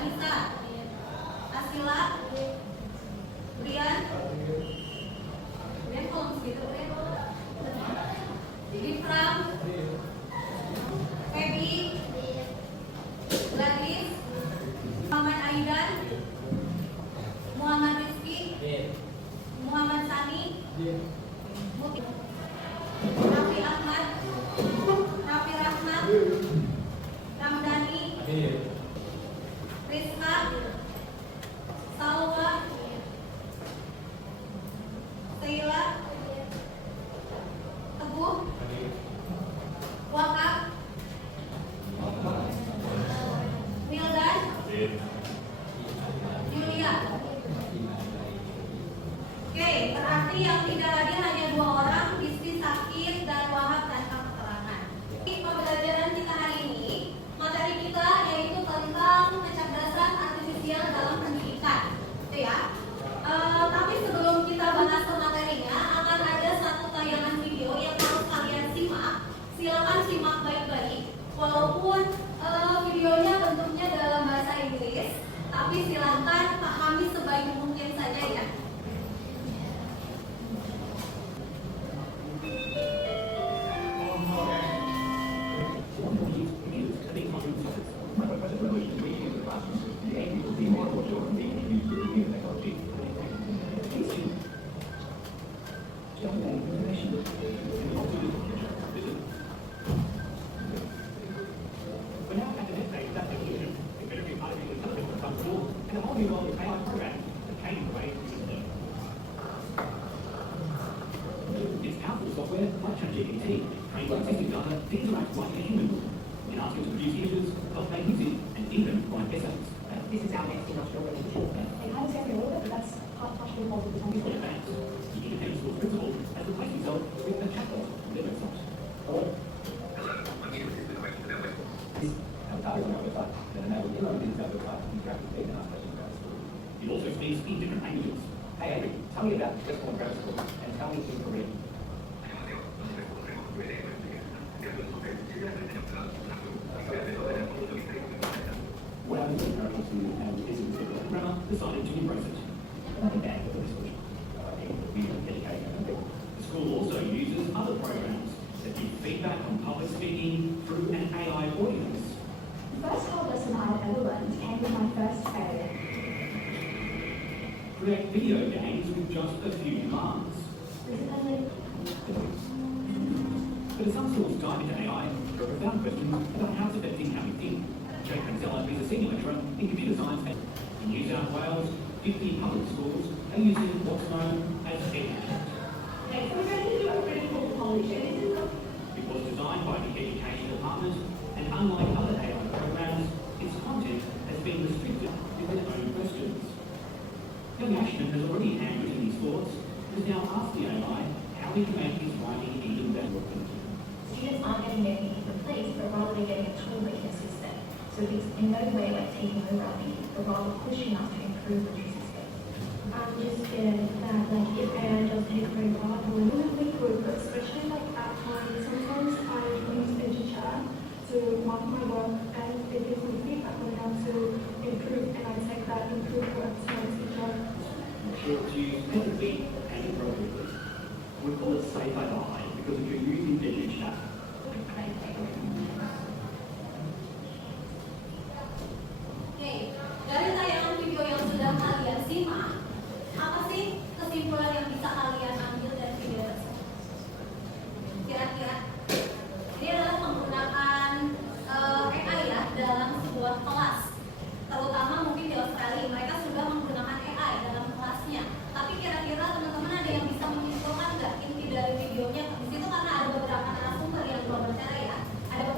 Anissa, Asila, Brian, kalau begitu jadi Pram, Feby, Gladys, Muhammad Aidan, Muhammad Rizky, Muhammad Sani, Raffi Ahmad, Raffi Rahmat, Ramdhani, Rizka, Salwa, Sheila, Teguh, Wakaf, Mildan, Julia. Oke, berarti yang tidak hadir hanya 2 orang, Rizky sakit dan Wahab tanpa keterangan. Di pembelajaran kita hari ini, materi kita yaitu tentang kecerdasan artifisial dalam pendidikan, gitu ya. Tapi sebelum kita bahas ke materinya, akan ada satu tayangan video yang harus kalian simak. Silakan simak baik-baik. Walaupun videonya bentuknya dalam bahasa Inggris, tapi silakan pahami sebaik mungkin saja ya. Software like ChatGPT trained on existing data to interact like a human would. It asks you to produce images, help make music, and even write essays. This is our next industrial revolution. And how does that order? But that's partially possible. In advance, the independent school principal has replaced himself with a chatbot on their website. Hello? It also speaks in different languages. Hey, Avery, tell me about Westbourne Grammar School and tell me in Korean. Well, the parents who have issues with grammar decided to embrace it. Nothing bad for this week. We are dedicating it. The school also uses other programs that give feedback on public speaking through an AI audience. The first hard lesson I've ever learned came with my first failure. Create video games with just a few commands. But as some schools dive into AI, there are profound questions about how it's affecting how we think. Jake Panzella is a senior lecturer in computer science. In New South Wales, 50 public schools are using what's known as EdChat. Next, we're going to do a pretty cool college. It was designed by the Education Department, and unlike other AI programs, its content has been restricted to their own questions. Young Ashman has already handwritten these thoughts, and has now asked the AI how he can make his writing even better. Students aren't getting their thinking replaced, but rather they're getting a tool that can assist them. So it's in no way like taking over our thinking, but rather pushing us to improve the new system. I'm just scared that like if AI does take very part, it wouldn't be good, but especially like at home, sometimes I use EduChat to mark my work and it gives me feedback on how to improve, and I take that improved work to my teacher. Ensure to use ethically and appropriately. We call it Safe AI because if you're using EduChat, Oke, dari tayangan video yang sudah kalian simak, apa sih kesimpulan yang bisa kalian ambil dari video tersebut? Kira-kira ini adalah penggunaan AI ya dalam sebuah kelas. Terutama mungkin di Australia, mereka sudah menggunakan AI dalam kelasnya. Tapi kira-kira teman-teman ada yang bisa menyimpulkan nggak inti dari videonya? Di situ karena ada beberapa narasumber yang berbicara ya, ada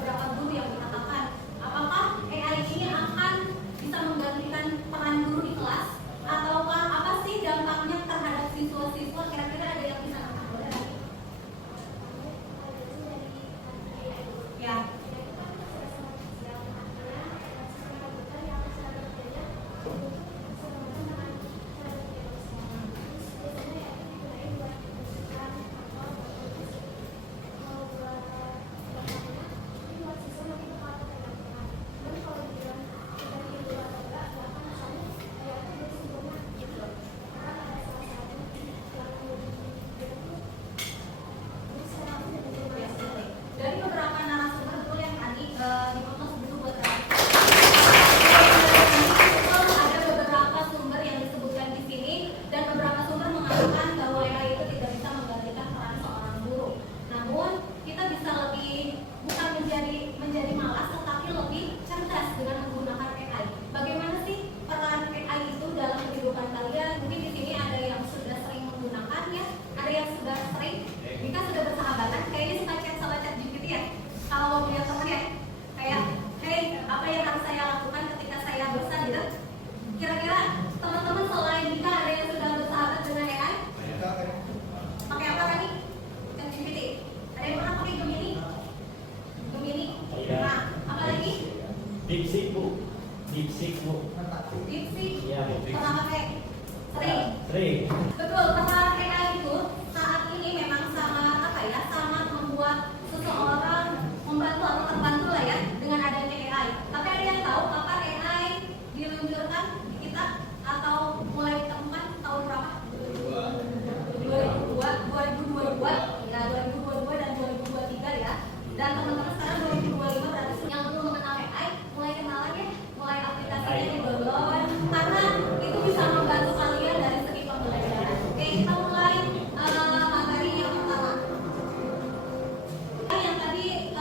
DeepSeek Bu. DeepSeek Bu. DeepSeek Iya Bu. pernah pakai? Sering. Sering. Betul, karena AI itu saat ini memang sangat apa ya, sangat membuat seseorang membantu atau terbantu lah ya dengan adanya AI. Tapi ada yang tahu kapan AI diluncurkan di kita atau mulai ditemukan tahun berapa? 2022, ya 2022 dan 2023 ya. Dan teman-teman sekarang 2025 berarti yang belum mengenal AI mulai kenalan ya, mulai aplikasinya di-download karena itu bisa membantu kalian dari segi pembelajaran. Oke, kita mulai materi yang pertama. Yang tadi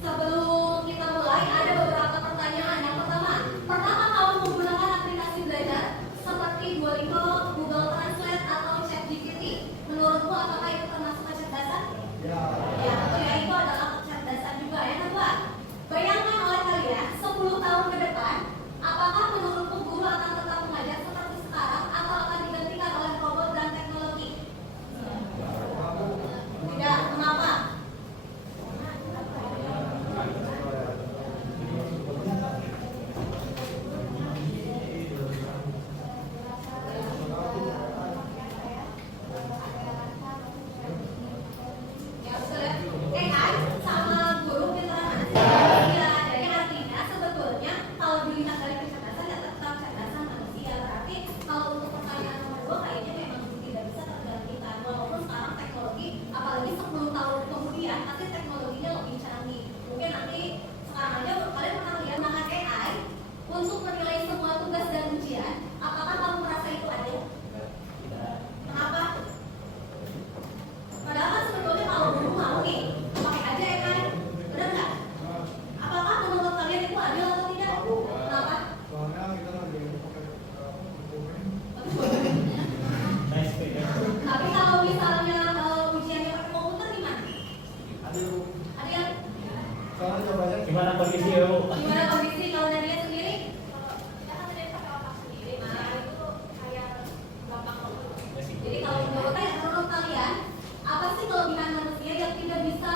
sebelum kita mulai ada beberapa pertanyaan. Yang pertama, pernahkah kamu menggunakan aplikasi belajar seperti Duolingo, Google Translate atau ChatGPT? Menurutmu apakah itu termasuk kecerdasan? Ya, itu adalah kecerdasan juga. Yang kedua, bayangkan oleh kalian 10 tahun ke depan, apakah menurutmu guru akan tetap mengajar seperti sekarang atau akan digantikan oleh robot dan teknologi? Tidak, kenapa? Ya, betul ya. AI sama guru pinteran manusia. Jadi artinya sebetulnya kalau dilihat dari kecerdasan ya tetap kecerdasan manusia. Berarti kalau untuk pertanyaan nomor 2 kayaknya memang tidak bisa tergantikan. Walaupun sekarang teknologi, apalagi 10 tahun kemudian, pasti teknologinya lebih canggih. Mungkin nanti sekarang aja kalian pernah lihat menggunakan AI untuk menilai semua tugas dan ujian. Apakah kamu merasa itu adil? Kenapa? Padahal kan sebetulnya kalau guru mau nih pakai aja AI, benar nggak? Apakah menurut kalian itu adil atau tidak? Kenapa? Nice to hear. Tapi kalau misalnya ujiannya pakai komputer gimana? Adil? Gimana kondisi ya Bu? Gimana kondisi kalau Nadia sendiri? Ya kan Nadia pakai otak sendiri, nah itu kayak gampang banget. Jadi kalau menurut kalian, apa sih kelebihan manusia yang tidak bisa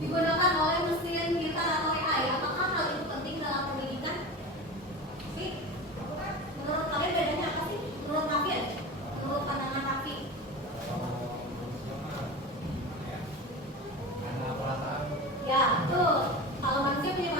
digunakan oleh mesin pintar atau AI? Apakah hal itu penting dalam pendidikan? Sih? Menurut kalian bedanya apa sih? Menurut Raffi ya? Menurut pandangan Raffi? Ya, betul. Kalau manusia punya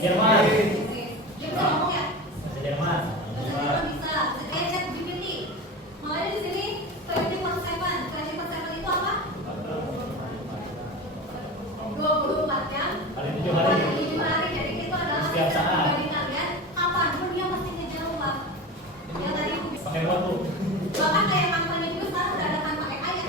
Jerman. Dia bisa ngomong ya? Bahasa Jerman. Bahasa Jerman bisa. Saya chat GPT. Makanya di sini 24/7. 24/7 itu apa? 24 jam. Kali 7 hari. Kali 7 hari. Jadi itu adalah Setiap saat. bagi kalian kapanpun dia pasti ngejawab. Ya tadi aku bisa. Pakai waktu. Bahkan kayak kampanye juga sekarang udah ada tanpa AI ya.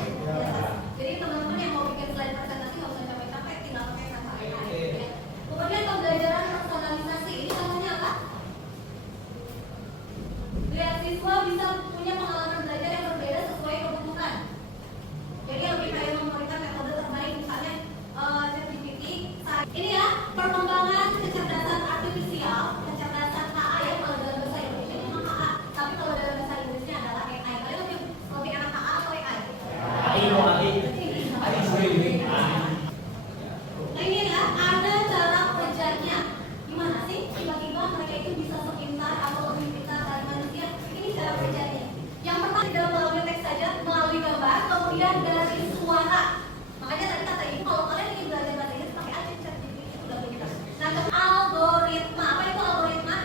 Jadi teman-teman yang mau bikin slide presentasi nggak usah capek-capek, tinggal pakai tanpa AI. Ya. Kemudian pembelajaran personalisasi ini contohnya apa? Lihat siswa bisa punya pengalaman belajar yang berbeda sesuai kebutuhan. Jadi lebih kayak memberikan metode terbaik, misalnya ChatGPT. Ini ya perkembangan kecerdasan artifisial, kecerdasan KA ya kalau dalam bahasa Indonesia memang KA, tapi kalau dalam bahasa Inggrisnya adalah AI. Kalian lebih enak KA atau AI? AI mau AI. Nah ini ya ada cara kerjanya. Gimana sih tiba-tiba mereka itu bisa sepintar atau lebih pintar dari manusia? Ini cara kerjanya. Yang pertama tidak melalui teks saja, melalui gambar, kemudian dari suara. Makanya tadi kata ibu kalau kalian ingin belajar bahasa Inggris pakai aja ChatGPT itu udah begitu. Nah algoritma, apa itu algoritma?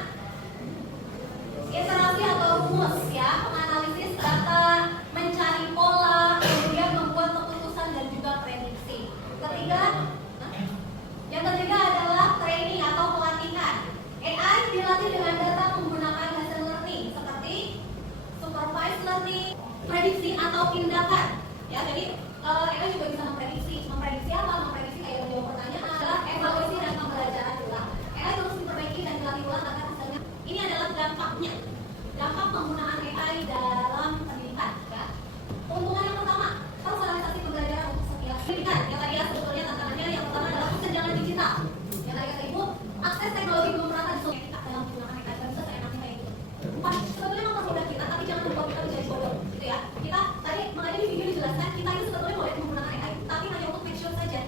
Iterasi atau rumus ya, menganalisis data, mencari pola, kemudian membuat keputusan dan juga prediksi. Yang ketiga adalah training atau pelatihan. AI dilatih dengan data menggunakan machine learning seperti supervised learning, prediksi atau tindakan. Ya, jadi AI juga bisa memprediksi. Memprediksi apa? Memprediksi kayak menjawab pertanyaan adalah evaluasi dan pembelajaran ulang. AI terus diperbaiki dan dilatih ulang agar hasilnya. Ini adalah dampaknya. Dampak penggunaan AI dalam pendidikan. Ya. Keuntungan yang pertama, personalisasi pembelajaran untuk setiap pendidikan. Yang tadi ya sebetulnya tantangannya yang pertama adalah kesenjangan digital. Yang tadi kata ibu, akses teknologi belum merata di seluruh kita dalam penggunaan AI. Tidak bisa seenaknya kayak gitu. Sebetulnya mempermudah kita, tapi jangan membuat kita menjadi bodoh. Gitu ya. Kita tadi makanya di video dijelaskan kita itu sebetulnya boleh menggunakan AI, tapi hanya untuk make sure saja.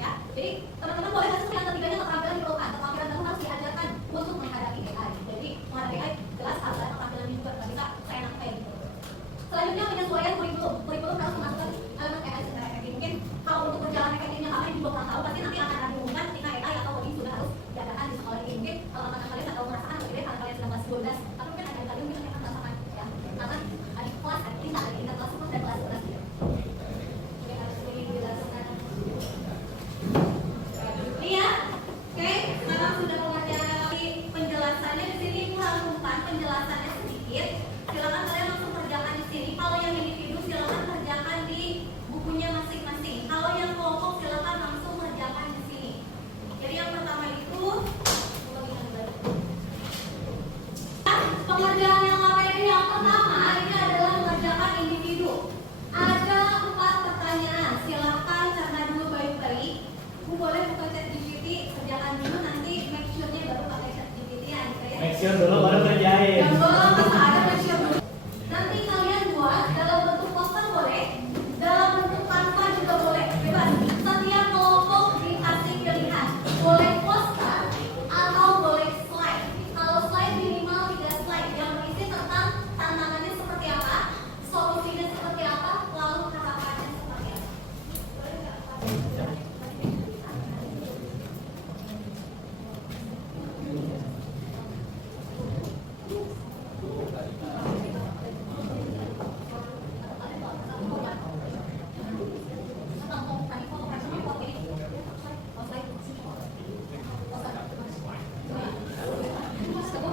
Ya. Jadi teman-teman boleh kasih yang ketiganya keterampilan diperlukan. Keterampilan kamu harus diajarkan untuk menghadapi AI. Jadi menghadapi AI jelas harus ada keterampilan juga. Tidak bisa seenaknya kayak gitu. Selanjutnya penyesuaian kurikulum. Kurikulum harus dimasukkan elemen AI secara efektif. Mungkin kalau untuk perjalanan efektifnya kalian juga pernah tahu, pasti nanti akan ada diumumkan ketika AI atau coding sudah harus diadakan di sekolah ini. Mungkin kalau anak kalian tidak tahu merasakan lebih baik karena kalian sedang kelas 12, tapi mungkin ada kalian mungkin akan merasakan ya. Karena adik kelas, adik tingkat, adik tingkat kelas 10 dan kelas 11 gitu. Mungkin harus dijelaskan. Ini ya, oke. Sekarang sudah mengerjakan penjelasannya di sini kurang penjelasannya sedikit. Silakan kalian langsung kerjakan di sini. Kalau yang individu silakan kerjakan di bukunya masing-masing. Kalau yang kelompok silakan langsung kerjakan di sini. Jadi yang pertama itu pengerjaan yang KPI yang pertama ini adalah mengerjakan individu. Ada 4 pertanyaan. Silakan cerna dulu baik-baik. Bu boleh buka ChatGPT, kerjakan dulu nanti make sure-nya baru pakai ChatGPT ya. Make sure dulu baru kerjain. Yang belum ada make sure dulu. Nanti kalian buat dalam bentuk poster boleh, dalam bentuk Canva juga boleh, bebas. Setiap kelompok dikasih pilihan, boleh poster atau boleh slide. Kalau slide minimal 3 slide yang berisi tentang tantangannya seperti apa, solusinya seperti apa, lalu harapannya seperti apa.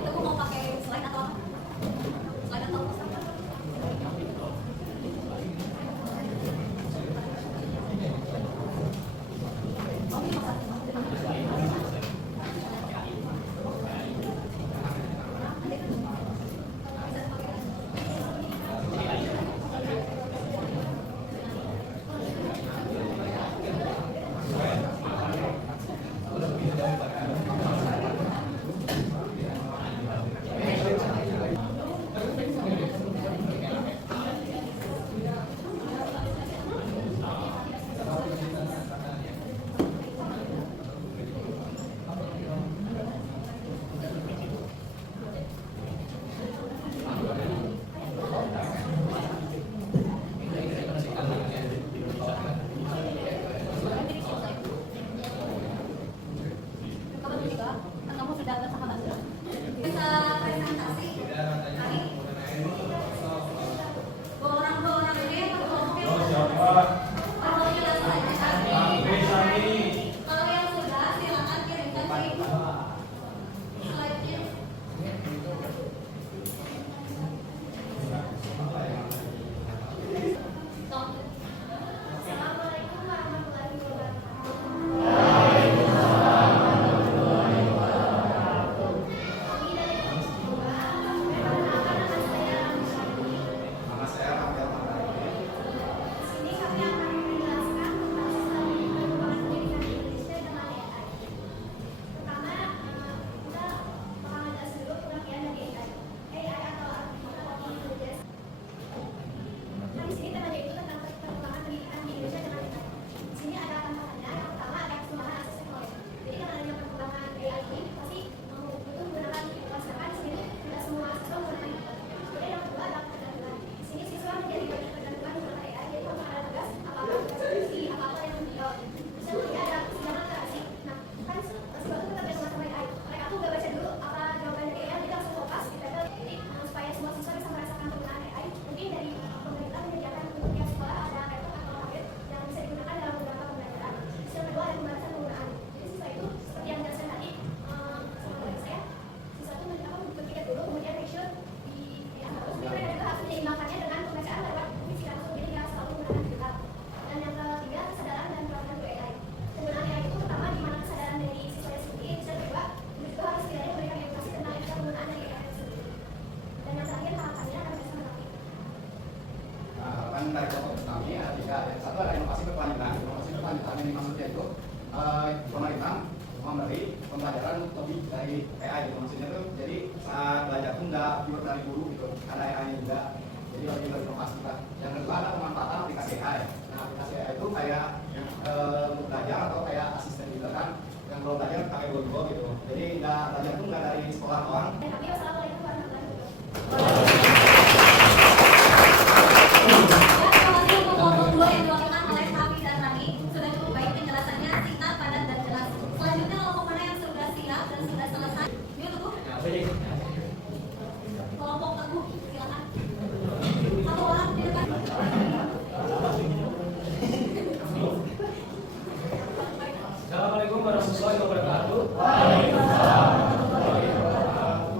Aku mau pakai slide atau apa? Slide atau poster? Kamu tidak bersahabat. Bisa presentasi. Hari. Dua orang ini kalau jelas saja. Kalau yang sudah silakan kirimkan slide-nya. Assalamualaikum warahmatullahi wabarakatuh. Kami dari Komisi 2 memperkenalkan nama saya Ramsyani. Nama saya Rafael Mandari. Di sini kami akan menjelaskan tentang sistem pengembangan pendidikan di Indonesia dengan AI. Pertama, kita bakal ngebahas dulu pengertian dari AI. AI atau Artificial Intelligence. Nah, di sini temanya itu tentang pengembangan pendidikan di Indonesia dengan AI. Di sini ada tantangannya. Yang pertama ada keseluruhan akses teknologi. Jadi karena adanya perkembangan AI ini pasti butuh menggunakan digital. Sedangkan di sini tidak semua siswa menggunakan digital. Kemudian yang kedua adalah ketergantungan. Di sini siswa menjadi banyak tergantungan menggunakan AI. Jadi kalau ada tugas apa-apa tugas skripsi apa-apa yang dijawab. Terus yang ketiga ada kesenjangan literasi. Nah, kan siswa itu tergantungan sama AI. Mereka tuh nggak baca dulu apa jawaban dari AI, jadi langsung kopas ditempel. Jadi supaya semua siswa bisa merasakan penggunaan AI, mungkin dari pemerintah menyediakan untuk tiap sekolah ada laptop atau tablet yang bisa digunakan dalam beberapa pembelajaran. Terus yang kedua ada pembatasan penggunaan. Jadi siswa itu seperti yang dijelaskan tadi sama dari saya, siswa itu berpikir dulu kemudian make sure terus mereka juga harus menyeimbangkannya dengan pembacaan lewat fisik langsung, jadi nggak selalu menggunakan digital. Dan yang ketiga kesadaran dan pelatihan AI. Penggunaan AI itu pertama di mana kesadaran dari siswanya sendiri, dan kedua juga harus setidaknya memberikan edukasi tentang etika penggunaan dari AI itu sendiri. Dan yang terakhir harapannya akan bisa melatih. Harapan dari kelompok kami ada tiga. Yang satu ada inovasi berkelanjutan. Inovasi berkelanjutan ini maksudnya itu pemerintah memberi pembelajaran lebih dari AI. Itu maksudnya itu jadi saat belajar pun nggak dibuat dari guru gitu. Ada AI juga. Jadi lebih berinovasi kita. Yang kedua ada pemanfaatan aplikasi AI. Nah aplikasi AI itu kayak untuk belajar atau kayak asisten gitu kan. Yang kalau belajar pakai Google gitu. Jadi nggak belajar pun nggak dari sekolah doang. Dan kami wassalamualaikum warahmatullahi wabarakatuh. Terima kasih untuk kelompok 2 yang diwakilkan oleh Safi dan Rani. Sudah cukup baik penjelasannya, singkat, padat, dan jelas. Selanjutnya kelompok mana yang sudah siap dan sudah selesai? Yuk Teguh. Kelompok Teguh, silakan. Satu orang di depan. Assalamualaikum warahmatullahi wabarakatuh.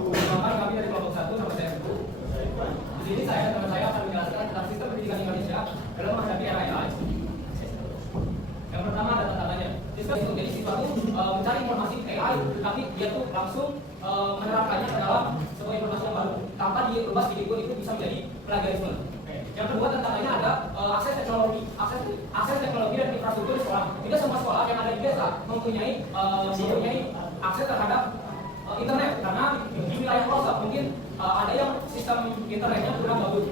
Perkenalkan kami dari kelompok 1, nama saya Teguh. Di sini saya dan teman saya akan menjelaskan tentang sistem pendidikan Indonesia dalam menghadapi era AI. Yang pertama ada tantangannya. Siswa itu jadi siswa itu mencari informasi AI, tapi dia tuh langsung menerapkannya ke dalam sebuah informasi yang baru tanpa dirubah sedikit pun, itu bisa menjadi plagiarisme. Yang kedua tantangannya ada akses teknologi dan infrastruktur di sekolah. Tidak semua sekolah yang ada di desa mempunyai akses terhadap internet, karena di wilayah pelosok mungkin ada yang sistem internetnya kurang bagus.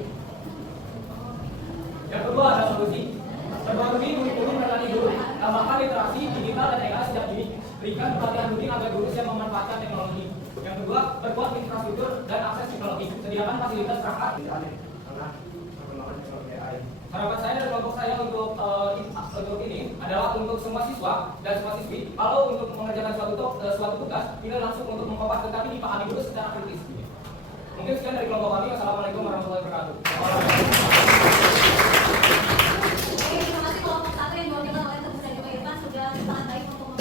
Yang kedua ada solusi. Perbarui kurikulum berlatih guru, tambahkan literasi digital dan AI sejak dini, berikan pelatihan rutin agar guru siap memanfaatkan teknologi. Yang kedua, perkuat infrastruktur dan akses teknologi, sediakan fasilitas perangkat. Harapan saya dari kelompok saya untuk ini adalah untuk semua siswa dan semua siswi, kalau untuk mengerjakan suatu tugas tidak langsung untuk mengkopas, tetapi dipahami dulu secara kritis. Mungkin sekian dari kelompok kami. Wassalamualaikum warahmatullahi wabarakatuh. Oke, terima kasih kelompok 1 yang diwakilkan oleh Teguh dan juga Irfan sudah sangat baik untuk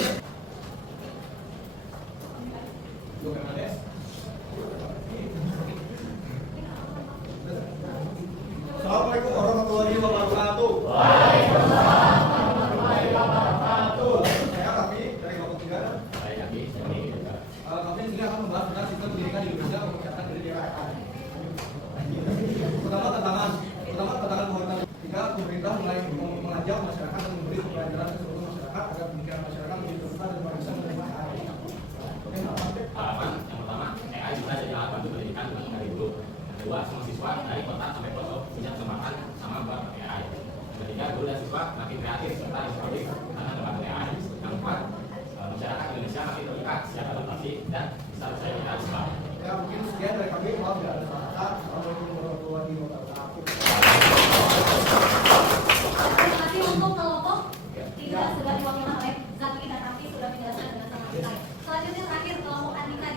Assalamualaikum warahmatullahi wabarakatuh. Saya Rafi dari kelompok 3. Kami di sini akan membahas tentang sistem pendidikan di Indonesia untuk mencatat dari era AI. Pertama tantangan pemerintah. Jika pemerintah mulai mengajak masyarakat dan memberi pembelajaran ke seluruh masyarakat agar pemikiran masyarakat menjadi terbuka dan bisa menerima AI. Harapan yang pertama, AI bisa jadi alat bantu pendidikan dari dulu. Yang kedua, semua siswa dari kota sampai pelosok punya kesempatan sama buat AI. Yang ketiga, guru dan siswa makin kreatif serta inspiratif karena membantu AI. Yang keempat, masyarakat Indonesia makin terbuka siap adaptasi dan bisa percaya diri Islam. Ya mungkin sekian dari kami. Maaf tidak ada kata. Assalamualaikum warahmatullahi wabarakatuh. Terima kasih untuk kelompok 3 sudah diwakilkan oleh Zaki dan Rafi sudah menjelaskan dengan sangat baik. Selanjutnya terakhir kelompok Andika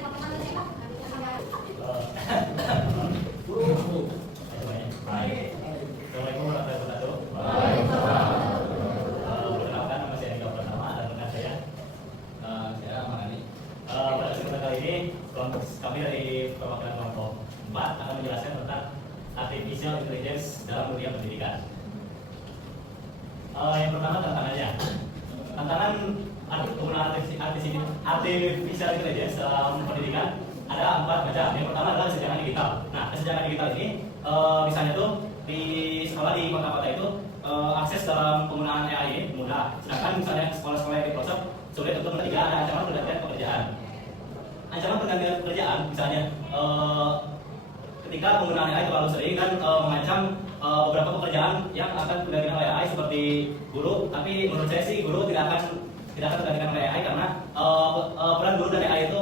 ini kami dari perwakilan kelompok 4 akan menjelaskan tentang artificial intelligence dalam dunia pendidikan. Yang pertama tantangannya. Tantangan penggunaan artificial intelligence dalam pendidikan ada 4 macam. Yang pertama adalah kesenjangan digital. Nah, kesenjangan digital ini misalnya tuh di sekolah di kota-kota itu akses dalam penggunaan AI ini mudah. Sedangkan misalnya sekolah-sekolah yang di pelosok sulit untuk menerima ada ancaman pergantian pekerjaan. Ancaman pergantian pekerjaan misalnya ketika penggunaan AI terlalu sering kan mengancam beberapa pekerjaan yang akan tergantikan oleh AI seperti guru. Tapi menurut saya sih guru tidak akan tergantikan oleh AI karena peran guru dan AI itu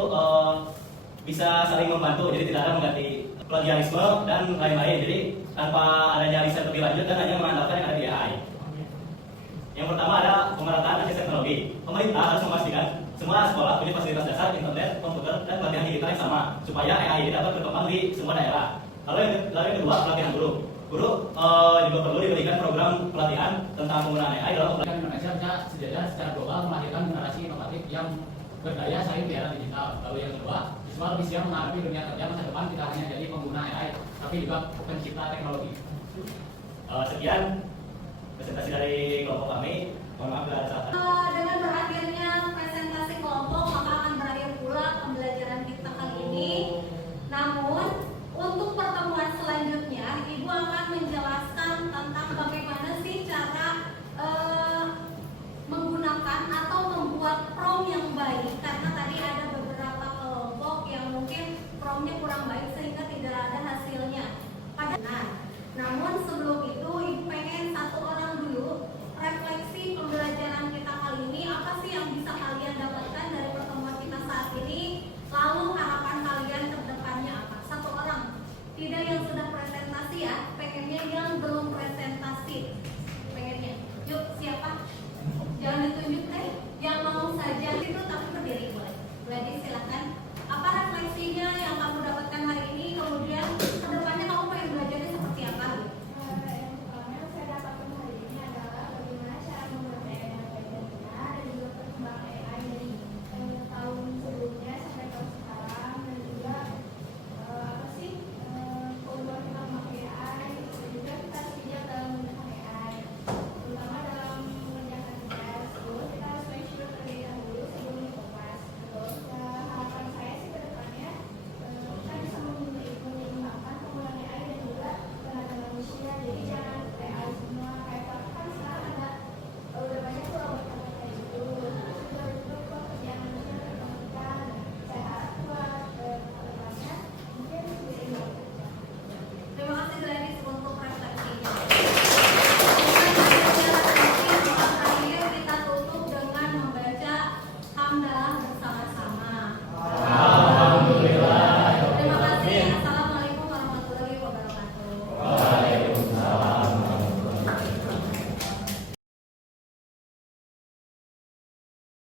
bisa saling membantu. Jadi tidak ada mengganti plagiarisme dan lain-lain. Jadi tanpa adanya riset lebih lanjut dan hanya mengandalkan yang ada di AI. Yang pertama ada pemerataan akses teknologi. Pemerintah harus memastikan semua sekolah punya fasilitas dasar, internet, komputer, dan pelatihan digital yang sama supaya AI ini dapat berkembang di semua daerah. Lalu yang kedua, pelatihan guru. Guru juga perlu diberikan program pelatihan tentang penggunaan AI dalam pelatihan. Indonesia bisa sejajar secara global melahirkan generasi inovatif yang berdaya saing di era digital. Lalu yang kedua, siswa lebih siap menghadapi dunia kerja masa depan tidak hanya jadi pengguna AI, tapi juga pencipta teknologi. Sekian presentasi dari kelompok kami. Mohon maaf bila ada salah. Dengan berakhirnya presentasi kelompok, maka akan berakhir pula pembelajaran kita kali ini. Namun, untuk pertemuan selanjutnya, Ibu akan menjelaskan tentang bagaimana sih cara menggunakan atau membuat prompt yang baik. Karena tadi ada beberapa kelompok yang mungkin promptnya kurang baik sehingga tidak ada hasilnya. Namun sebelum itu